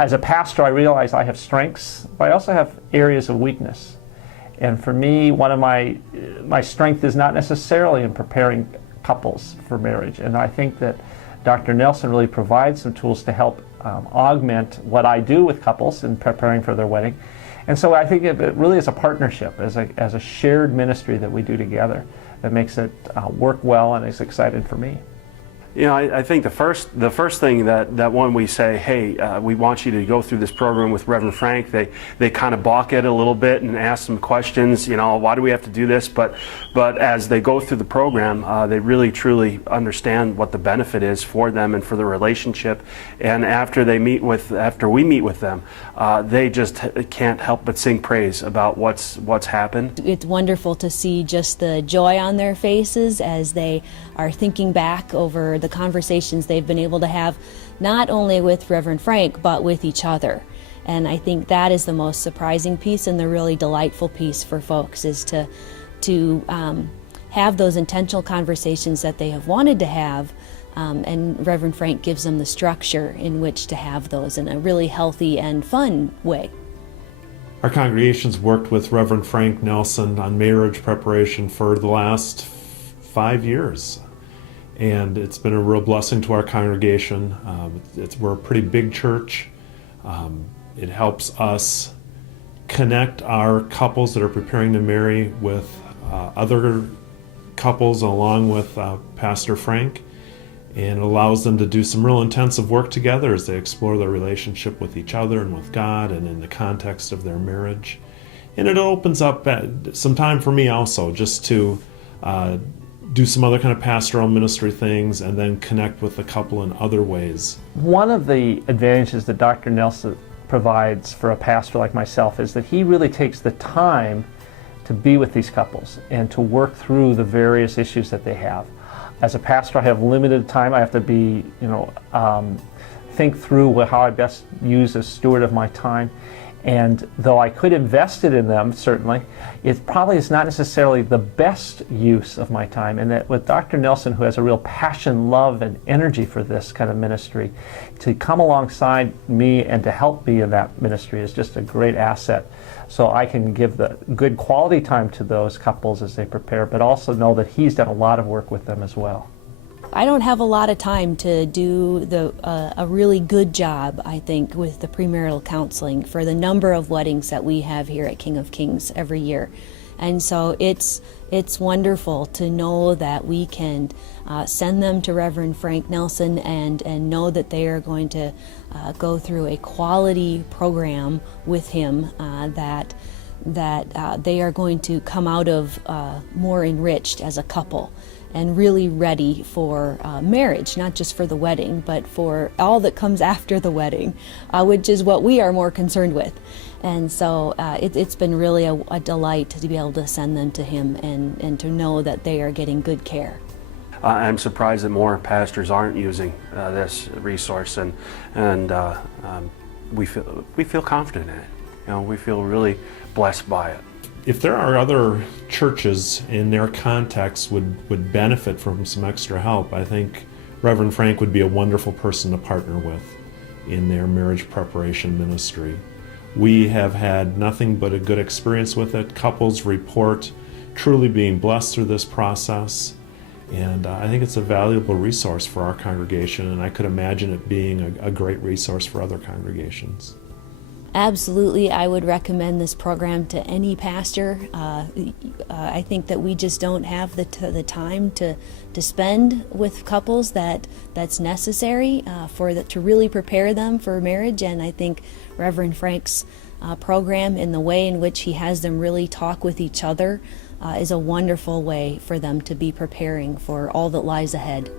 as a pastor, I realize I have strengths, but I also have areas of weakness. And for me, one of my strength is not necessarily in preparing couples for marriage. And I think that Dr. Nelson really provides some tools to help augment what I do with couples in preparing for their wedding. And so I think it really is a partnership, as a shared ministry that we do together that makes it work well and is exciting for me. You know, I think the first thing that when we say, hey, we want you to go through this program with Reverend Frank, they kind of balk at it a little bit and ask some questions. You know, why do we have to do this? But as they go through the program, they really truly understand what the benefit is for them and for the relationship. And after we meet with them, they just can't help but sing praise about what's happened. It's wonderful to see just the joy on their faces as they are thinking back over the conversations they've been able to have, not only with Reverend Frank, but with each other. And I think that is the most surprising piece and the really delightful piece for folks, is to have those intentional conversations that they have wanted to have, and Reverend Frank gives them the structure in which to have those in a really healthy and fun way. Our congregation's worked with Reverend Frank Nelson on marriage preparation for the last 5 years. And it's been a real blessing to our congregation. We're a pretty big church. It helps us connect our couples that are preparing to marry with other couples along with Pastor Frank. And it allows them to do some real intensive work together as they explore their relationship with each other and with God and in the context of their marriage. And it opens up some time for me also, just to do some other kind of pastoral ministry things and then connect with the couple in other ways. One of the advantages that Dr. Nelson provides for a pastor like myself is that he really takes the time to be with these couples and to work through the various issues that they have. As a pastor, I have limited time. I have to be, think through how I best use as steward of my time. And though I could invest it in them, certainly, it probably is not necessarily the best use of my time. And that with Dr. Nelson, who has a real passion, love, and energy for this kind of ministry, to come alongside me and to help me in that ministry is just a great asset. So I can give the good quality time to those couples as they prepare, but also know that he's done a lot of work with them as well. I don't have a lot of time to do a really good job, I think, with the premarital counseling for the number of weddings that we have here at King of Kings every year. And so it's wonderful to know that we can send them to Reverend Frank Nelson and know that they are going to go through a quality program with him, that they are going to come out of more enriched as a couple and really ready for marriage, not just for the wedding, but for all that comes after the wedding, which is what we are more concerned with. And so it's been really a delight to be able to send them to him and to know that they are getting good care. I'm surprised that more pastors aren't using this resource, and we feel confident in it. You know, we feel really blessed by it. If there are other churches in their context would benefit from some extra help, I think Reverend Frank would be a wonderful person to partner with in their marriage preparation ministry. We have had nothing but a good experience with it. Couples report truly being blessed through this process, and I think it's a valuable resource for our congregation, and I could imagine it being a great resource for other congregations. Absolutely, I would recommend this program to any pastor. I think that we just don't have the time to spend with couples that's necessary to really prepare them for marriage. And I think Reverend Frank's program, in the way in which he has them really talk with each other, is a wonderful way for them to be preparing for all that lies ahead.